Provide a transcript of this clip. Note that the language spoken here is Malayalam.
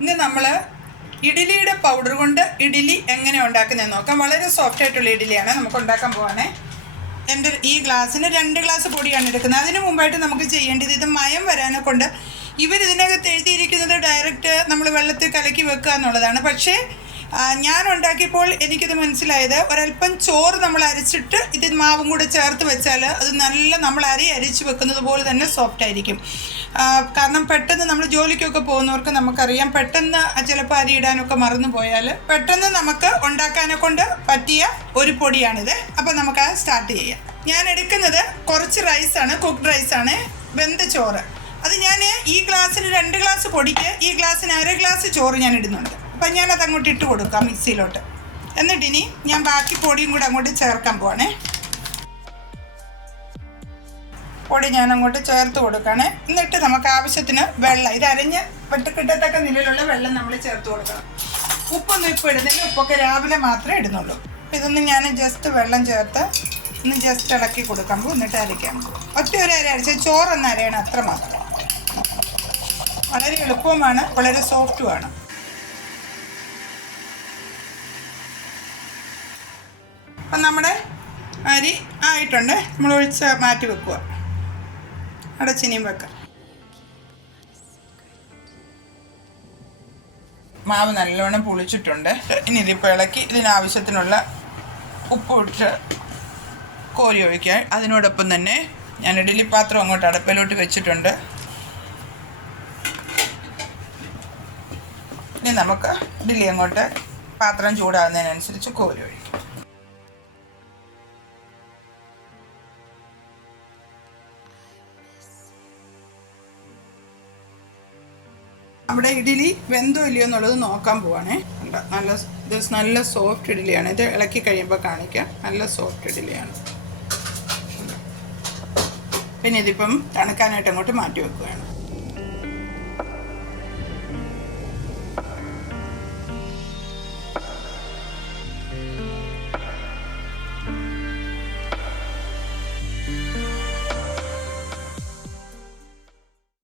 ഇന്ന് നമ്മൾ ഇഡ്ഡലിയുടെ പൗഡർ കൊണ്ട് ഇഡ്ഡലി എങ്ങനെ ഉണ്ടാക്കുന്നതെന്ന് നോക്കാം. വളരെ സോഫ്റ്റ് ആയിട്ടുള്ള ഇഡ്ഡലിയാണ് നമുക്ക് ഉണ്ടാക്കാൻ പോവാണേ. എന്റെ ഈ ഗ്ലാസ്സിന് രണ്ട് ഗ്ലാസ് പൊടിയാണ് എടുക്കുന്നത്. അതിന് മുമ്പായിട്ട് നമുക്ക് ചെയ്യേണ്ടത് ഇത് മയം വരാനെ കൊണ്ട് ഇവർ ഇതിനകത്ത് എഴുതിയിരിക്കുന്നത് ഡയറക്റ്റ് നമ്മൾ വെള്ളത്തിൽ കലക്കി വെക്കുക എന്നുള്ളതാണ്. പക്ഷേ ഞാൻ ഉണ്ടാക്കിയപ്പോൾ എനിക്കിത് മനസ്സിലായത് ഒരല്പം ചോറ് നമ്മൾ അരച്ചിട്ട് ഇത് മാവും കൂടെ ചേർത്ത് വെച്ചാൽ അത് നല്ല നമ്മൾ അരി അരിച്ച് വെക്കുന്നത് പോലെ തന്നെ സോഫ്റ്റ് ആയിരിക്കും. കാരണം പെട്ടെന്ന് നമ്മൾ ജോലിക്കൊക്കെ പോകുന്നവർക്ക് നമുക്കറിയാം പെട്ടെന്ന് ചിലപ്പോൾ അരി ഇടാനൊക്കെ മറന്നു പോയാൽ പെട്ടെന്ന് നമുക്ക് ഉണ്ടാക്കാനെ കൊണ്ട് പറ്റിയ ഒരു പൊടിയാണിത്. അപ്പോൾ നമുക്ക് സ്റ്റാർട്ട് ചെയ്യാം. ഞാൻ എടുക്കുന്നത് കുറച്ച് റൈസാണ് കുക്ക്ഡ് റൈസാണ് വെന്ത ചോറ്. അത് ഞാൻ ഈ ഗ്ലാസ്സിന് രണ്ട് ഗ്ലാസ് പൊടിക്ക് ഈ ഗ്ലാസ്സിന് അര ഗ്ലാസ് ചോറ് ഞാൻ ഇടുന്നുണ്ട്. അപ്പം ഞാനത് അങ്ങോട്ട് ഇട്ട് കൊടുക്കാം മിക്സിയിലോട്ട്. എന്നിട്ടിനി ഞാൻ ബാക്കി പൊടിയും കൂടെ അങ്ങോട്ട് ചേർക്കാൻ പോവാണേ. പൊടി ഞാൻ അങ്ങോട്ട് ചേർത്ത് കൊടുക്കണേ. എന്നിട്ട് നമുക്ക് ആവശ്യത്തിന് വെള്ളം ഇത് അരഞ്ഞ് പെട്ട് കിട്ടത്തക്ക നിലയിലുള്ള വെള്ളം നമ്മൾ ചേർത്ത് കൊടുക്കണം. ഉപ്പൊന്നും ഇപ്പോൾ ഇടുന്നില്ല ഉപ്പൊക്കെ രാവിലെ മാത്രമേ ഇടുന്നുള്ളൂ. അപ്പോൾ ഇതൊന്ന് ഞാൻ ജസ്റ്റ് വെള്ളം ചേർത്ത് ഒന്ന് ജസ്റ്റ് ഇളക്കി കൊടുക്കാൻ പോകും എന്നിട്ട് അരയ്ക്കാൻ പോകും ഒറ്റ ഒരു അര അരച്ച് ചോറൊന്ന് അരയണം അത്ര മാത്രം. വളരെ എളുപ്പവുമാണ് വളരെ സോഫ്റ്റുമാണ്. അപ്പം നമ്മുടെ അരി ആയിട്ടുണ്ട്. നമ്മൾ ഒഴിച്ച് മാറ്റി വെക്കുക. അടച്ചിനിയും വെക്കാം. മാവ് നല്ലവണ്ണം പുളിച്ചിട്ടുണ്ട്. ഇനി ഇതിപ്പോൾ ഇളക്കി ഇതിനാവശ്യത്തിനുള്ള ഉപ്പ് ഇട്ട് കോരി ഒഴിക്കാൻ. അതിനോടൊപ്പം തന്നെ ഞാൻ ഇഡലി പാത്രം അങ്ങോട്ട് അടുപ്പിലോട്ട് വെച്ചിട്ടുണ്ട്. ഇനി നമുക്ക് ഇഡലി അങ്ങോട്ട് പാത്രം ചൂടാകുന്നതിനനുസരിച്ച് കോരി ഒഴിക്കാം. അവിടെ ഇഡ്ഡലി വെന്തോ ഇല്ലയോ എന്നുള്ളത് നോക്കാൻ പോവാണേ. കണ്ടോ? നല്ല ഇത് നല്ല സോഫ്റ്റ് ഇഡ്ഡലിയാണ്. ഇത് ഇളക്കി കഴിയുമ്പോൾ കാണിക്കാം. നല്ല സോഫ്റ്റ് ഇഡ്ഡലിയാണ്. പിന്നെ ഇതിപ്പം തണുക്കാനായിട്ട് അങ്ങോട്ട് മാറ്റി വെക്കുകയാണ്.